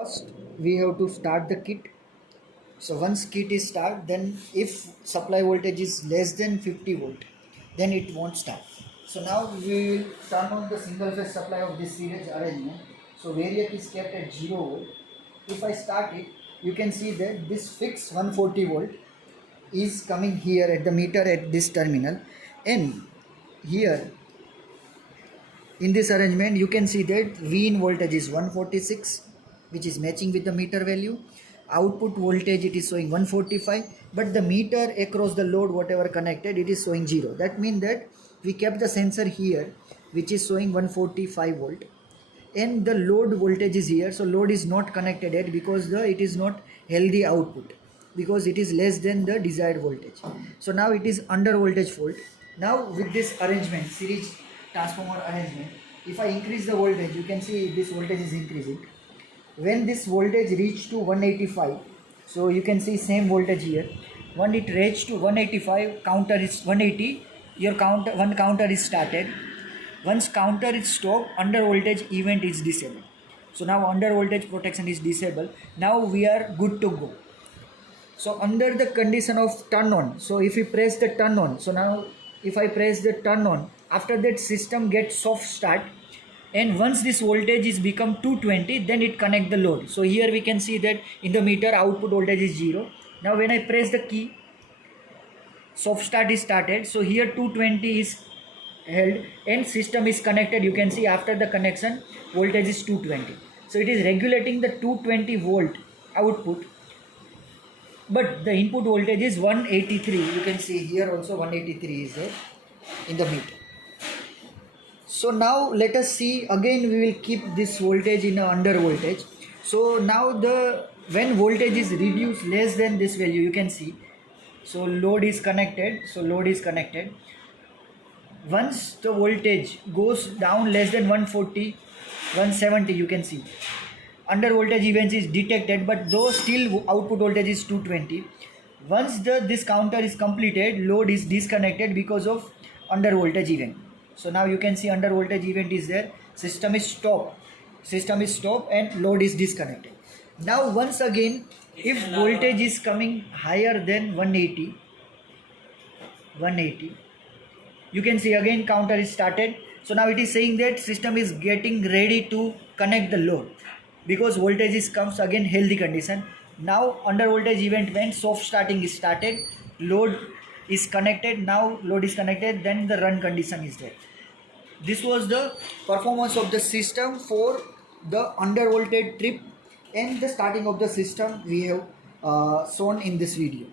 First, we have to start the kit. So once kit is start, then if supply voltage is less than 50 volt, then it won't start. So now we will turn on the single phase supply of this series arrangement. So variac is kept at 0 volt. If I start it, you can see that this fixed 140 volt is coming here at the meter at this terminal, and here in this arrangement you can see that V in voltage is 146, which is matching with the meter value. Output voltage it is showing 145, but the meter across the load whatever connected it is showing 0. That means that we kept the sensor here which is showing 145 volt, and the load voltage is here. So load is not connected yet because it is not healthy output, because it is less than the desired voltage. So now it is under voltage fault. Now with this arrangement, series transformer arrangement, if I increase the voltage, you can see this voltage is increasing. When this voltage reach to 185, so you can see same voltage here. When it reach to 185, counter is 180, your one counter is started. Once counter is stopped, under voltage event is disabled. So now under voltage protection is disabled. Now we are good to go. So under the condition of turn on, so if we press the turn on, so now if I press the turn on, after that system gets soft start, and once this voltage is become 220, then it connect the load. So here we can see that in the meter output voltage is 0. Now when I press the key, soft start is started. So here 220 is held and system is connected. You can see after the connection voltage is 220. So it is regulating the 220 volt output, but the input voltage is 183. You can see here also 183 is there in the meter. So now let us see, again we will keep this voltage in a under voltage. So now when voltage is reduced less than this value, you can see, so load is connected. So load is connected. Once the voltage goes down less than 140, 170, you can see under voltage events is detected, but though still output voltage is 220. Once this counter is completed, load is disconnected because of under voltage event. So now you can see under voltage event is there, system is stopped and load is disconnected. Now once again, if voltage is coming higher than 180, you can see again counter is started. So now it is saying that system is getting ready to connect the load, because voltage is comes again healthy condition. Now under voltage event when soft starting is started, load is connected. Now load is connected, then the run condition is there. This was the performance of the system for the under voltage trip and the starting of the system we have shown in this video.